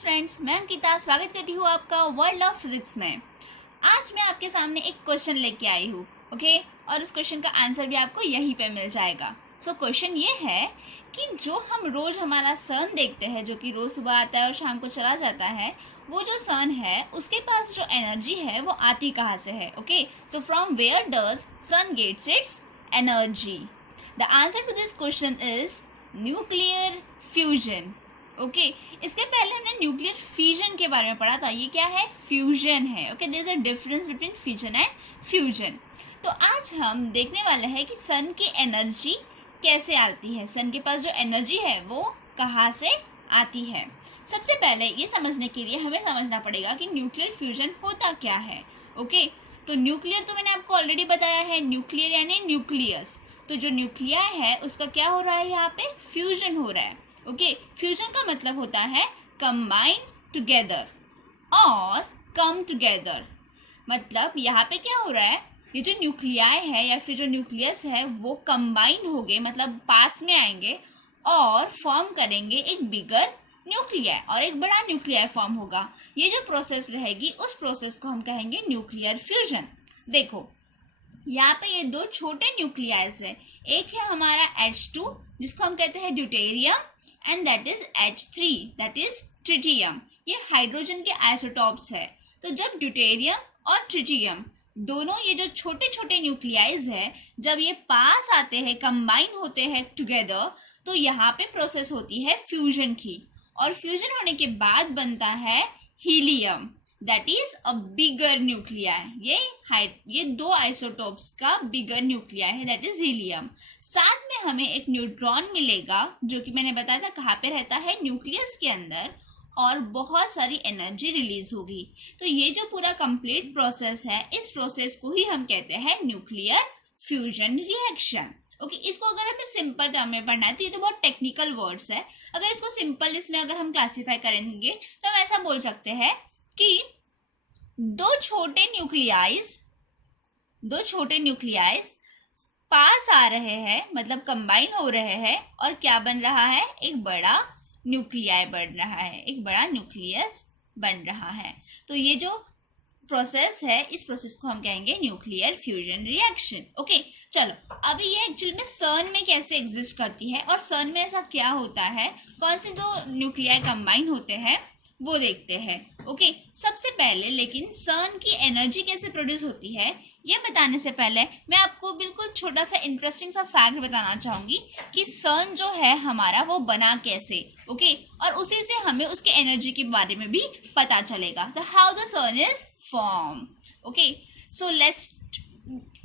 Friends, मैं अंकिता स्वागत करती हूँ आपका वर्ल्ड ऑफ फिजिक्स में। आज मैं आपके सामने एक क्वेश्चन लेके आई हूँ, ओके। और उस क्वेश्चन का आंसर भी आपको यहीं पे मिल जाएगा। सो क्वेश्चन ये है कि जो हम रोज हमारा सन देखते हैं, जो कि रोज सुबह आता है और शाम को चला जाता है, वो जो सन है उसके पास जो एनर्जी है वो आती कहाँ से है, okay. So from where does sun gets its energy? The answer to this question is nuclear fusion, okay. इसके पहले हमने न्यूक्लियर फ्यूजन के बारे में पढ़ा था। ये क्या है? फ्यूजन है, okay. There is a difference between fusion and fusion. तो आज हम देखने वाले हैं कि सन की एनर्जी कैसे आती है, सन के पास जो एनर्जी है वो कहाँ से आती है। सबसे पहले ये समझने के लिए हमें समझना पड़ेगा कि न्यूक्लियर फ्यूजन होता क्या है, ओके। तो न्यूक्लियर तो मैंने आपको ऑलरेडी बताया है, न्यूक्लियर यानी न्यूक्लियस। तो जो न्यूक्लिया है उसका क्या हो रहा है? यहाँ पे फ्यूजन हो रहा है, ओके। फ्यूजन का मतलब होता है कंबाइन टुगेदर और कम टुगेदर। मतलब यहाँ पे क्या हो रहा है, ये जो न्यूक्लियाई है या फिर जो न्यूक्लियस है वो कंबाइन हो गए, मतलब पास में आएंगे और फॉर्म करेंगे एक बिगर न्यूक्लियाई, और एक बड़ा न्यूक्लियाई फॉर्म होगा। ये जो प्रोसेस रहेगी उस प्रोसेस को हम कहेंगे न्यूक्लियर फ्यूजन। देखो यहाँ पे ये दो छोटे न्यूक्लियाइज है। एक है हमारा H2 जिसको हम कहते हैं deuterium, and that is H3 that is tritium. ये हाइड्रोजन के आइसोटॉप्स है। तो जब ड्यूटेरियम और ट्रिटियम दोनों ये जो छोटे छोटे न्यूक्लियाइज है, जब ये पास आते हैं, कंबाइन होते हैं टुगेदर, तो यहाँ पे प्रोसेस होती है फ्यूजन की। और फ्यूजन होने के बाद बनता है helium, that is a bigger nuclei. ये दो आइसोटोप्स का बिगर न्यूक्लियाई है, दैट इज हीलियम। साथ में हमें एक न्यूट्रॉन मिलेगा जो कि मैंने बताया था कहाँ पे रहता है, न्यूक्लियस के अंदर, और बहुत सारी एनर्जी रिलीज होगी। तो ये जो पूरा कंप्लीट प्रोसेस है, इस प्रोसेस को ही हम कहते हैं न्यूक्लियर फ्यूजन रिएक्शन, ओके। इसको अगर हमें सिंपल टर्म में पढ़ना है तो ये तो बहुत टेक्निकल वर्ड्स है। अगर इसको सिंपल इसमें अगर हम क्लासीफाई करेंगे तो हम ऐसा बोल सकते हैं कि दो छोटे न्यूक्लियाइज पास आ रहे हैं, मतलब कंबाइन हो रहे हैं, और क्या बन रहा है? एक बड़ा न्यूक्लियाई बन रहा है, एक बड़ा न्यूक्लियस बन रहा है। तो ये जो प्रोसेस है, इस प्रोसेस को हम कहेंगे न्यूक्लियर फ्यूजन रिएक्शन, ओके। चलो अभी ये एक्चुअली में सन में कैसे एग्जिस्ट करती है और सन में ऐसा क्या होता है, कौन से दो न्यूक्लियाई कंबाइन होते हैं वो देखते हैं, ओके। सबसे पहले लेकिन सन की एनर्जी कैसे प्रोड्यूस होती है ये बताने से पहले मैं आपको बिल्कुल छोटा सा इंटरेस्टिंग सा फैक्ट बताना चाहूंगी कि सन जो है हमारा वो बना कैसे, ओके। और उसी से हमें उसके एनर्जी के बारे में भी पता चलेगा। तो how the sun is form, okay. So let's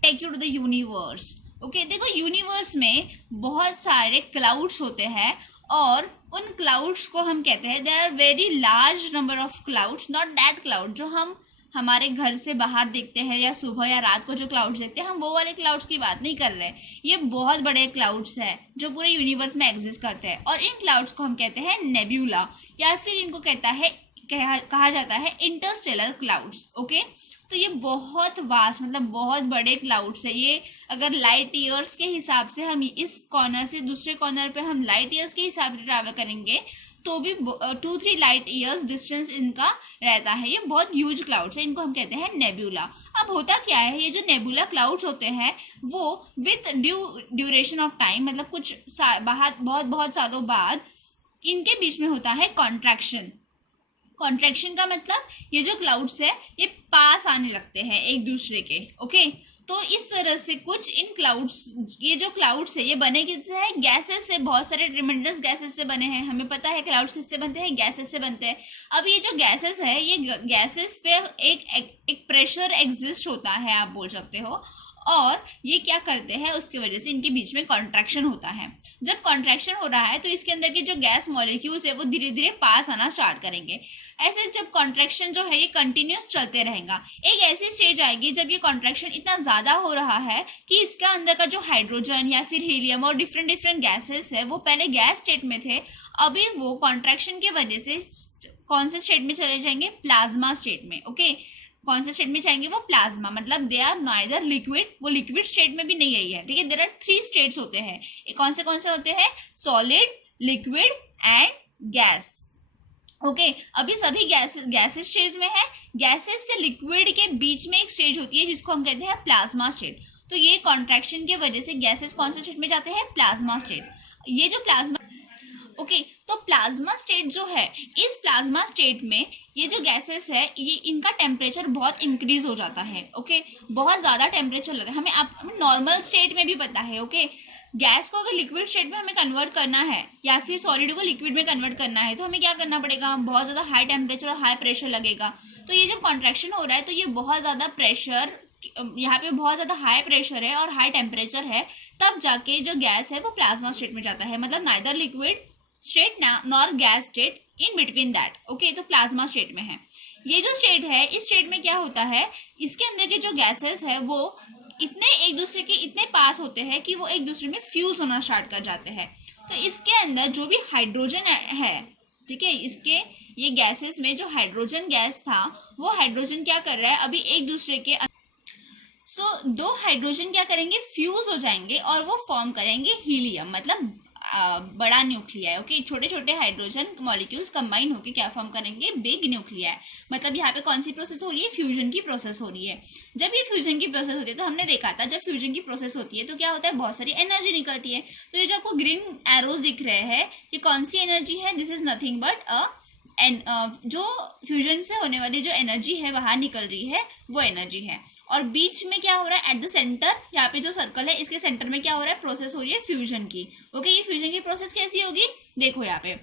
take you to the universe, okay. देखो यूनिवर्स में बहुत सारे क्लाउड्स होते हैं, और उन क्लाउड्स को हम कहते हैं, there are very large number of clouds, not that cloud जो हम हमारे घर से बाहर देखते हैं या सुबह या रात को जो क्लाउड्स देखते हैं, हम वो वाले क्लाउड्स की बात नहीं कर रहे। ये बहुत बड़े क्लाउड्स हैं जो पूरे यूनिवर्स में एग्जिस्ट करते हैं, और इन क्लाउड्स को हम कहते हैं नेब्यूला, या फिर इनको कहा जाता है इंटरस्टेलर क्लाउड्स, ओके। तो ये बहुत वास्ट, मतलब बहुत बड़े क्लाउड्स है। ये अगर लाइट ईयर्स के हिसाब से हम इस कॉर्नर से दूसरे कॉर्नर पे हम लाइट ईयर्स के हिसाब से ट्रैवल करेंगे तो भी 2-3 लाइट ईयर्स डिस्टेंस इनका रहता है। ये बहुत ह्यूज क्लाउड्स है, इनको हम कहते हैं नेबुला। अब होता क्या है, ये जो नेबुला क्लाउड्स होते हैं वो विथ ड्यूरेशन ऑफ टाइम, मतलब कुछ बहुत सालों बाद इनके बीच में होता है कॉन्ट्रैक्शन। कॉन्ट्रैक्शन का मतलब ये जो क्लाउड्स है ये पास आने लगते हैं एक दूसरे के, ओके। तो इस तरह से कुछ इन क्लाउड्स, ये जो क्लाउड्स है ये बने किससे है? गैसेस से, बहुत सारे ट्रिमेंडस गैसेस से बने हैं। हमें पता है क्लाउड्स किससे बनते हैं? गैसेस से बनते हैं। अब ये जो गैसेस है, ये गैसेस पे एक प्रेशर एग्जिस्ट होता है, आप बोल सकते हो, और ये क्या करते हैं, उसकी वजह से इनके बीच में कॉन्ट्रैक्शन होता है। जब कॉन्ट्रैक्शन हो रहा है तो इसके अंदर के जो गैस मॉलिक्यूल्स है वो धीरे धीरे पास आना स्टार्ट करेंगे। ऐसे जब कॉन्ट्रैक्शन जो है ये कंटिन्यूस चलते रहेगा, एक ऐसी स्टेज आएगी जब ये कॉन्ट्रैक्शन इतना ज्यादा हो रहा है कि इसका अंदर का जो हाइड्रोजन या फिर हीलियम और डिफरेंट गैसेस है वो पहले गैस स्टेट में थे, अभी वो कॉन्ट्रैक्शन की वजह से कौन से स्टेट में चले जाएंगे? प्लाज्मा स्टेट में, ओके। कौन से स्टेट में जाएंगे? वो प्लाज्मा, मतलब दे आर नाइदर लिक्विड, वो लिक्विड स्टेट में भी नहीं आई है, ठीक है। देयर आर 3 स्टेट्स होते हैं। कौन से होते हैं? Solid, liquid and gas, okay अभी सभी गैसेस स्टेज में है। गैसेस से लिक्विड के बीच में एक स्टेज होती है जिसको हम कहते हैं प्लाज्मा स्टेट। तो ये कॉन्ट्रैक्शन की वजह से गैसेस कौन से स्टेट में जाते हैं? Plasma state. ये जो प्लाज्मा ओके तो प्लाज्मा स्टेट जो है, इस प्लाज्मा स्टेट में ये जो गैसेस है ये इनका टेम्परेचर बहुत इंक्रीज हो जाता है। ओके बहुत ज़्यादा टेम्परेचर लगता है। हमें नॉर्मल स्टेट में भी पता है। ओके गैस को अगर लिक्विड स्टेट में हमें कन्वर्ट करना है या फिर सॉलिड को लिक्विड में कन्वर्ट करना है तो हमें क्या करना पड़ेगा? बहुत ज़्यादा हाई टेम्परेचर और हाई प्रेशर लगेगा। तो ये जब कॉन्ट्रैक्शन हो रहा है तो ये बहुत ज़्यादा प्रेशर, यहाँ पे बहुत ज़्यादा हाई प्रेशर है और हाई टेम्परेचर है, तब जाके जो गैस है वो प्लाज्मा स्टेट में जाता है। मतलब neither liquid state nor gas state, in between that. Okay तो प्लाज्मा स्टेट में है। ये जो स्टेट है, इस स्टेट में क्या होता है, इसके अंदर के जो गैसेस है वो इतने एक दूसरे के इतने पास होते हैं कि वो एक दूसरे में फ्यूज होना स्टार्ट कर जाते हैं। तो इसके अंदर जो भी हाइड्रोजन है, ठीक है, इसके ये गैसेस में जो हाइड्रोजन गैस था वो हाइड्रोजन क्या कर रहा है अभी एक दूसरे के दो हाइड्रोजन क्या करेंगे? फ्यूज हो जाएंगे और वो फॉर्म करेंगे हीलियम, मतलब बड़ा न्यूक्लियाई। ओके छोटे छोटे हाइड्रोजन मॉलिक्यूल्स कंबाइन होकर क्या फॉर्म करेंगे? Big nuclei. मतलब यहाँ पे कौन सी प्रोसेस हो रही है? फ्यूजन की प्रोसेस हो रही है। जब ये फ्यूजन की प्रोसेस होती है तो हमने देखा था जब फ्यूजन की प्रोसेस होती है तो क्या होता है? बहुत सारी एनर्जी निकलती है। तो ये जो आपको ग्रीन एरोज दिख रहे हैं ये कौन सी एनर्जी है? दिस इज नथिंग बट जो फ्यूजन से होने वाली जो एनर्जी है बाहर निकल रही है वो एनर्जी है। और बीच में क्या हो रहा है? एट द सेंटर, यहाँ पे जो सर्कल है इसके सेंटर में क्या हो रहा है? प्रोसेस हो रही है फ्यूजन की। ओके ये फ्यूजन की प्रोसेस कैसी होगी? देखो यहाँ पे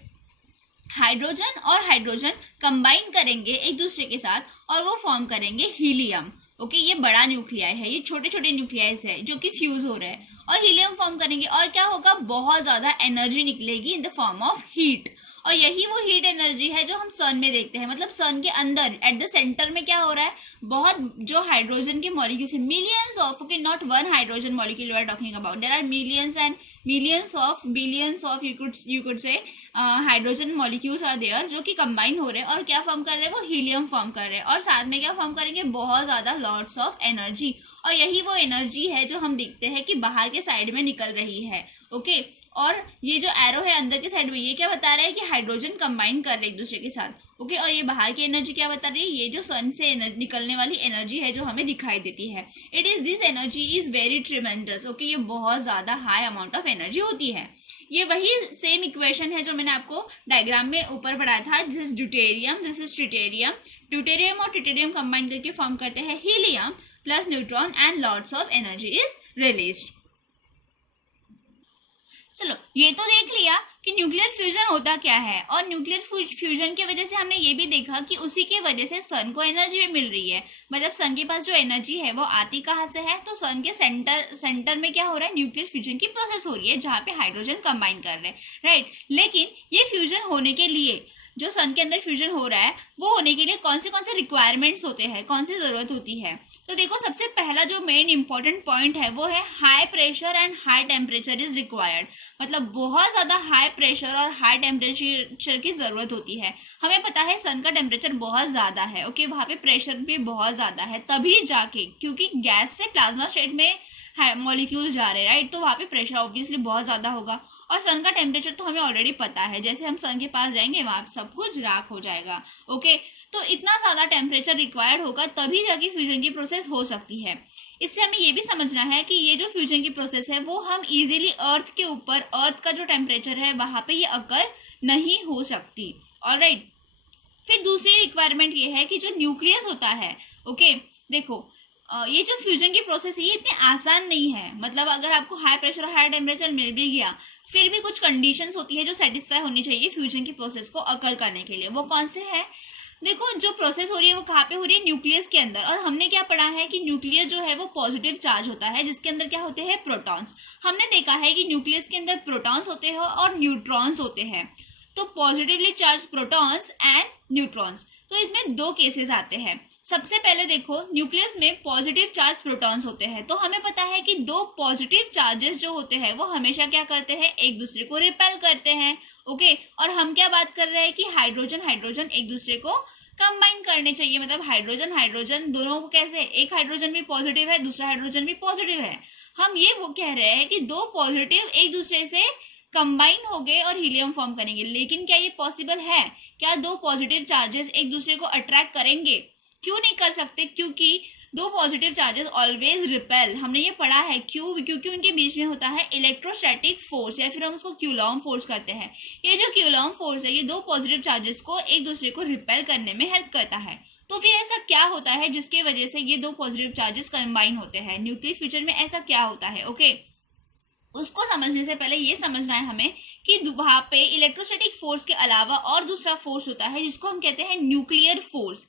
हाइड्रोजन और हाइड्रोजन कंबाइन करेंगे एक दूसरे के साथ और वो फॉर्म करेंगे हीलियम। ओके ये बड़ा न्यूक्लियाई है, ये छोटे छोटे न्यूक्लियाइस है जो कि फ्यूज हो रहे हैं और हीलियम फॉर्म करेंगे। और क्या होगा? बहुत ज्यादा एनर्जी निकलेगी in the form of heat. और यही वो हीट एनर्जी है जो हम सन में देखते हैं। मतलब सन के अंदर एट द सेंटर में क्या हो रहा है? बहुत जो हाइड्रोजन के मॉलिक्यूल्स है, millions of, okay not one hydrogen molecule you are talking about, there are millions and millions of billions of you could say hydrogen molecules are there जो कि कंबाइन हो रहे हैं और क्या फॉर्म कर रहे हैं? वो हीलियम फॉर्म कर रहे हैं और साथ में क्या फॉर्म करेंगे? बहुत ज्यादा लॉट्स ऑफ एनर्जी। और यही वो एनर्जी है जो हम देखते हैं कि बाहर के साइड में निकल रही है। ओके और ये जो एरो है अंदर के साइड में ये क्या बता रहा है? कि हाइड्रोजन कंबाइन कर रहे हैं एक दूसरे के साथ। ओके और ये बाहर की एनर्जी क्या बता रही है? ये जो सन से निकलने वाली एनर्जी है जो हमें दिखाई देती है। It is this energy is very tremendous. Okay ये बहुत ज्यादा हाई अमाउंट ऑफ एनर्जी होती है। ये वही सेम इक्वेशन है जो मैंने आपको डायग्राम में ऊपर पढ़ाया था। This is deuterium, this is tritium. Deuterium और ट्रिटेरियम कंबाइन करके फॉर्म करते हैं helium plus neutron and lots of energy is released. चलो ये तो देख लिया कि न्यूक्लियर फ्यूजन होता क्या है। और न्यूक्लियर फ्यूजन की वजह से हमने ये भी देखा कि उसी की वजह से सन को एनर्जी भी मिल रही है। मतलब सन के पास जो एनर्जी है वो आती कहाँ से है? तो सन के सेंटर में क्या हो रहा है? न्यूक्लियर फ्यूजन की प्रोसेस हो रही है जहाँ पे हाइड्रोजन कंबाइन कर रहे हैं, राइट। लेकिन ये फ्यूजन होने के लिए, जो सन के अंदर फ्यूजन हो रहा है वो होने के लिए कौन से रिक्वायरमेंट्स होते हैं, कौन सी जरूरत होती है? तो देखो सबसे पहला जो मेन इंपॉर्टेंट पॉइंट है वो है high pressure and high temperature is required. मतलब बहुत ज्यादा हाई प्रेशर और हाई टेम्परेचर की जरूरत होती है। हमें पता है सन का टेम्परेचर बहुत ज्यादा है। ओके वहां पे प्रेशर भी बहुत ज्यादा है, तभी जाके, क्योंकि गैस से प्लाज्मा स्टेट में मॉलिक्यूल जा रहे हैं, राइट। तो वहाँ पे प्रेशर ऑब्वियसली बहुत ज्यादा होगा। और सन का टेम्परेचर तो हमें ऑलरेडी पता है, जैसे हम सन के पास जाएंगे वहां सब कुछ राख हो जाएगा। ओके तो इतना ज्यादा टेम्परेचर रिक्वायर्ड होगा तभी जाके फ्यूजन की प्रोसेस हो सकती है। इससे हमें ये भी समझना है कि ये जो फ्यूजन की प्रोसेस है वो हम इजीली अर्थ के ऊपर, अर्थ का जो टेम्परेचर है वहां पे ये अकर नहीं हो सकती। ऑलराइट फिर दूसरी रिक्वायरमेंट ये है कि जो न्यूक्लियस होता है, ओके देखो ये जो फ्यूजन की प्रोसेस है ये इतनी आसान नहीं है। मतलब अगर आपको हाई प्रेशर और हाई टेम्परेचर मिल भी गया फिर भी कुछ कंडीशंस होती है जो सेटिस्फाई होनी चाहिए फ्यूजन की प्रोसेस को अकर करने के लिए। वो कौन से है? देखो जो प्रोसेस हो रही है वो कहाँ पे हो रही है? न्यूक्लियस के अंदर। और हमने क्या पढ़ा है कि न्यूक्लियस जो है वो पॉजिटिव चार्ज होता है जिसके अंदर क्या होते हैं? प्रोटॉन्स। हमने देखा है कि न्यूक्लियस के अंदर प्रोटॉन्स होते हैं और न्यूट्रॉन्स होते हैं। तो positively charge protons and neutrons, तो इसमें दो केसेस आते हैं। सबसे पहले देखो न्यूक्लियस में पॉजिटिव चार्ज प्रोटॉन्स होते हैं। तो हमें पता है कि दो पॉजिटिव चार्जेस जो होते हैं वो हमेशा क्या करते हैं? एक दूसरे को रिपेल करते हैं। ओके और हम क्या बात कर रहे हैं कि हाइड्रोजन हाइड्रोजन एक दूसरे को कंबाइन करने चाहिए। मतलब हाइड्रोजन हाइड्रोजन दोनों को कैसे? एक हाइड्रोजन भी पॉजिटिव है, दूसरा हाइड्रोजन भी पॉजिटिव है। हम ये वो कह रहे हैं कि दो पॉजिटिव एक दूसरे से कंबाइन हो गए और हीलियम फॉर्म करेंगे। लेकिन क्या ये पॉसिबल है? क्या दो पॉजिटिव चार्जेस एक दूसरे को अट्रैक्ट करेंगे? क्यों नहीं कर सकते? क्योंकि दो पॉजिटिव चार्जेस ऑलवेज रिपेल। हमने ये पढ़ा है क्यों? क्योंकि उनके बीच में होता है इलेक्ट्रोस्टैटिक फोर्स, या फिर हम उसको क्यूलॉम फोर्स करते हैं। ये जो क्यूलॉम फोर्स है ये दो पॉजिटिव चार्जेस को एक दूसरे को रिपेल करने में हेल्प करता है। तो फिर ऐसा क्या होता है जिसके वजह से ये दो पॉजिटिव चार्जेस कंबाइन होते हैं? न्यूक्लियर फ्यूजन में ऐसा क्या होता है? ओके, उसको समझने से पहले ये समझना है हमें कि वहां पे इलेक्ट्रोस्टैटिक फोर्स के अलावा और दूसरा फोर्स होता है जिसको हम कहते हैं न्यूक्लियर फोर्स।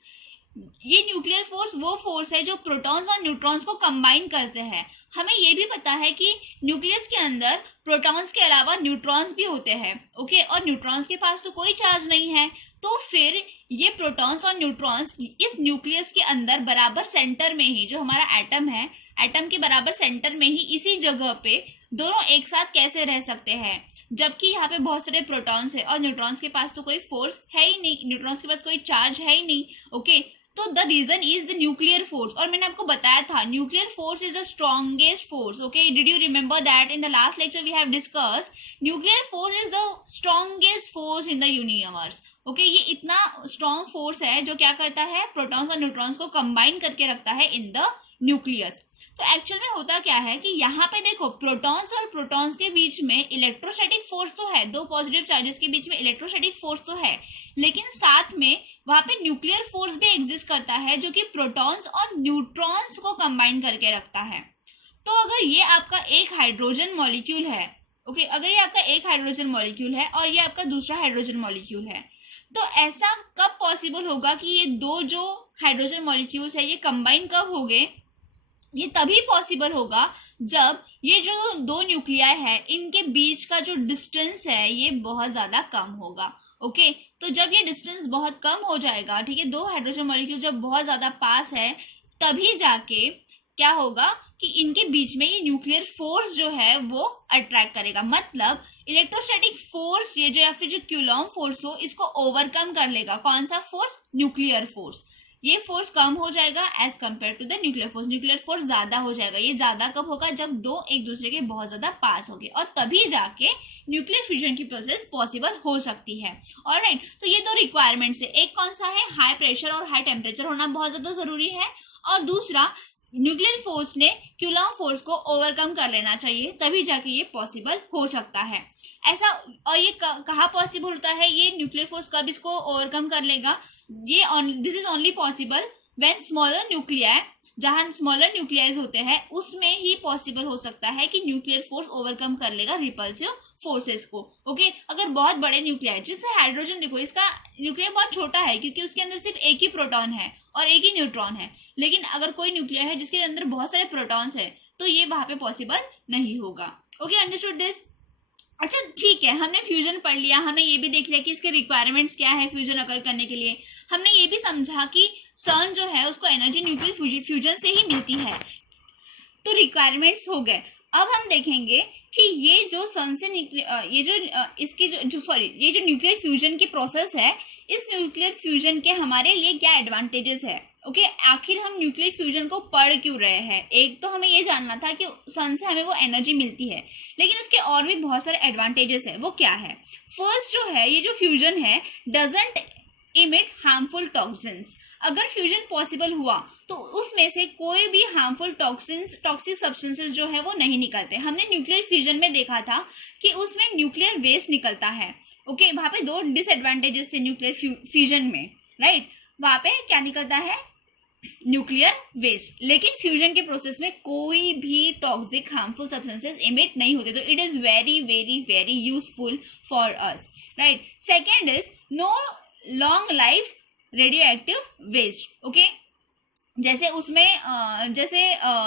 ये न्यूक्लियर फोर्स वो फोर्स है जो प्रोटॉन्स और न्यूट्रॉन्स को कंबाइन करते हैं। हमें ये भी पता है कि न्यूक्लियस के अंदर प्रोटॉन्स के अलावा न्यूट्रॉन्स भी होते हैं। ओके, और न्यूट्रॉन्स के पास तो कोई चार्ज नहीं है, तो फिर ये प्रोटॉन्स और न्यूट्रॉन्स इस न्यूक्लियस के अंदर बराबर सेंटर में ही, जो हमारा एटम है, एटम के बराबर सेंटर में ही इसी जगह पे दोनों एक साथ कैसे रह सकते हैं? जबकि यहाँ पे बहुत सारे प्रोटॉन्स है और न्यूट्रॉन्स के पास तो कोई फोर्स है ही नहीं, न्यूट्रॉन्स के पास कोई चार्ज है ही नहीं। ओके, तो the reason is the nuclear force. और मैंने आपको बताया था nuclear force is the strongest force. Okay, did you remember that in the last lecture we have discuss nuclear force is the strongest force in the universe. Okay, ये इतना strong force है जो क्या करता है? प्रोटॉन्स और neutrons को combine करके रखता है इन द न्यूक्लियस। तो एक्चुअल में होता क्या है कि यहाँ पे देखो, प्रोटॉन्स और प्रोटॉन्स के बीच में इलेक्ट्रोस्टैटिक फोर्स तो है, दो पॉजिटिव चार्जेस के बीच में इलेक्ट्रोस्टैटिक फोर्स तो है, लेकिन साथ में वहां पे न्यूक्लियर फोर्स भी एग्जिस्ट करता है जो कि प्रोटॉन्स और न्यूट्रॉन्स को कंबाइन करके रखता है। तो अगर ये आपका एक हाइड्रोजन मॉलिक्यूल है, ओके, अगर ये आपका एक हाइड्रोजन मॉलिक्यूल है और ये आपका दूसरा हाइड्रोजन मॉलिक्यूल है, तो ऐसा कब पॉसिबल होगा कि ये दो जो हाइड्रोजन मॉलिक्यूल्स है ये कंबाइन कब हो गए? ये तभी पॉसिबल होगा जब ये जो दो न्यूक्लियाई है इनके बीच का जो डिस्टेंस है ये बहुत ज्यादा कम होगा। ओके, तो जब ये डिस्टेंस बहुत कम हो जाएगा, ठीक है, दो हाइड्रोजन मॉलिक्यूल जब बहुत ज्यादा पास है, तभी जाके क्या होगा कि इनके बीच में ये न्यूक्लियर फोर्स जो है वो अट्रैक्ट करेगा। मतलब इलेक्ट्रोस्टैटिक फोर्स ये जो या फिर जो क्यूलॉम फोर्स हो इसको ओवरकम कर लेगा। कौन सा फोर्स? Nuclear force. ये फोर्स कम हो जाएगा as compare to the nuclear force. Nuclear force ज्यादा हो जाएगा। ये ज्यादा कब होगा? जब दो एक दूसरे के बहुत ज्यादा पास होंगे, और तभी जाके न्यूक्लियर फ्यूजन की प्रोसेस पॉसिबल हो सकती है। ऑलराइट, तो ये दो रिक्वायरमेंट्स है। एक कौन सा है? हाई प्रेशर और हाई टेम्परेचर होना बहुत ज्यादा जरूरी है, और दूसरा न्यूक्लियर फोर्स ने क्यूलॉम फोर्स को ओवरकम कर लेना चाहिए, तभी जाके ये पॉसिबल हो सकता है। ऐसा, और ये कहाँ पॉसिबल होता है? ये न्यूक्लियर फोर्स कब इसको ओवरकम कर लेगा? ये this is only possible when smaller nuclei, जहां स्मॉलर न्यूक्लियाइज होते हैं उसमें ही पॉसिबल हो सकता है कि न्यूक्लियर फोर्स ओवरकम कर लेगा रिपल्सिव फोर्सेस को। ओके, अगर बहुत बड़े न्यूक्लियाई, जैसे हाइड्रोजन, देखो इसका न्यूक्लियर बहुत छोटा है क्योंकि उसके अंदर सिर्फ एक ही प्रोटॉन है और एक ही न्यूट्रॉन है। लेकिन अगर कोई न्यूक्लियर है जिसके अंदर बहुत सारे प्रोटॉन्स है, तो ये वहां पे पॉसिबल नहीं होगा। Okay, understood this? अच्छा ठीक है, हमने फ्यूजन पढ़ लिया, हमने ये भी देख लिया कि इसके रिक्वायरमेंट्स क्या है फ्यूजन अकर करने के लिए। हमने ये भी समझा कि सन जो है उसको एनर्जी न्यूक्लियर फ्यूजन से ही मिलती है। तो रिक्वायरमेंट्स हो गए। अब हम देखेंगे कि ये जो सन से ये जो इसकी ये जो न्यूक्लियर फ्यूजन की प्रोसेस है, इस न्यूक्लियर फ्यूजन के हमारे लिए क्या एडवांटेजेस है। ओके, आखिर हम न्यूक्लियर फ्यूजन को पढ़ क्यों रहे हैं? एक तो हमें ये जानना था कि सन से हमें वो एनर्जी मिलती है, लेकिन उसके और भी बहुत सारे एडवांटेजेस है। वो क्या है? फर्स्ट जो है, ये जो फ्यूजन है डजंट इमिट हार्मफुल टॉक्सिन्स। अगर फ्यूजन पॉसिबल हुआ तो उसमें से कोई भी हार्मफुल टॉक्सिक सब्सटेंसेस जो है वो नहीं निकलते। हमने न्यूक्लियर फ्यूजन में देखा था कि उसमें न्यूक्लियर वेस्ट निकलता है। ओके, वहां पे दो डिसएडवांटेजेस थे न्यूक्लियर फ्यूजन में, राइट? वहां पे क्या निकलता है? Nuclear waste. लेकिन फ्यूजन के प्रोसेस में कोई भी टॉक्सिक हार्मफुल सब्सटेंसेस इमिट नहीं होते, तो it is very very very useful for us, right? Second is no long life radioactive waste. Okay, जैसे उसमें जैसे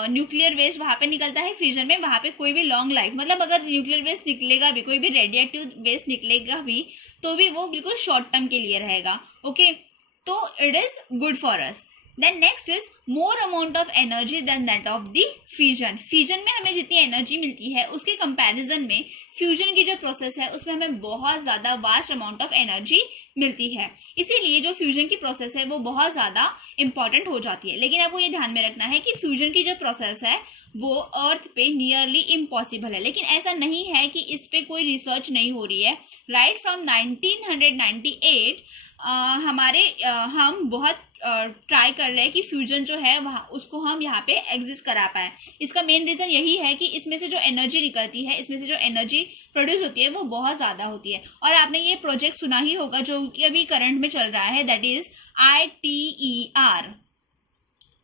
न्यूक्लियर वेस्ट वहां पे निकलता है फ्यूजन में, वहां पे कोई भी लॉन्ग लाइफ, मतलब अगर न्यूक्लियर वेस्ट निकलेगा भी, कोई भी रेडियो एक्टिव वेस्ट निकलेगा भी, तो भी वो बिल्कुल शॉर्ट टर्म के लिए रहेगा। ओके, तो it is good for us. Then next is more amount of energy than that of the fusion. Fusion में हमें जितनी एनर्जी मिलती है उसके कंपैरिजन में फ्यूजन की जो प्रोसेस है उसमें हमें बहुत ज्यादा वास्ट अमाउंट ऑफ एनर्जी मिलती है, इसीलिए जो फ्यूजन की प्रोसेस है वो बहुत ज्यादा इंपॉर्टेंट हो जाती है। लेकिन आपको ये ध्यान में रखना है कि फ्यूजन की जो प्रोसेस है वो अर्थ पे नियरली इम्पॉसिबल है, लेकिन ऐसा नहीं है कि इस पे कोई रिसर्च नहीं हो रही है। राइट फ्रॉम 1998 हम बहुत ट्राई कर रहे हैं कि फ्यूजन जो है वहाँ उसको हम यहाँ पे एग्जिस्ट करा पाए। इसका मेन रीजन यही है कि इसमें से जो एनर्जी निकलती है, इसमें से जो एनर्जी प्रोड्यूस होती है वो बहुत ज्यादा होती है। और आपने ये प्रोजेक्ट सुना ही होगा जो कि अभी करंट में चल रहा है, दैट इज ITER।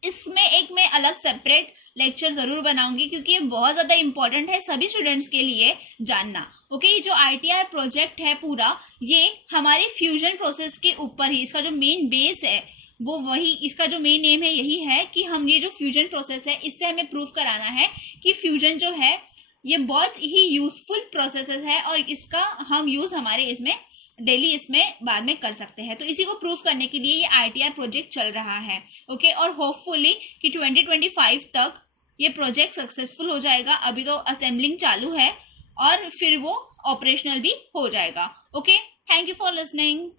इसमें एक मैं अलग सेपरेट लेक्चर जरूर बनाऊंगी क्योंकि ये बहुत ज्यादा इंपॉर्टेंट है सभी स्टूडेंट्स के लिए जानना। ओके, ये जो ITER प्रोजेक्ट है पूरा, ये हमारे फ्यूजन प्रोसेस के ऊपर ही, इसका जो मेन बेस है वो वही, इसका जो मेन एम है यही है कि हम ये जो फ्यूजन प्रोसेस है इससे हमें प्रूव कराना है कि फ्यूजन जो है ये बहुत ही यूजफुल प्रोसेस है और इसका हम यूज हमारे इसमें डेली इसमें बाद में कर सकते हैं। तो इसी को प्रूव करने के लिए ये ITER प्रोजेक्ट चल रहा है। ओके, और होपफुली कि 2025 तक ये प्रोजेक्ट सक्सेसफुल हो जाएगा। अभी तो असेंबलिंग चालू है और फिर वो ऑपरेशनल भी हो जाएगा। Okay, thank you for listening.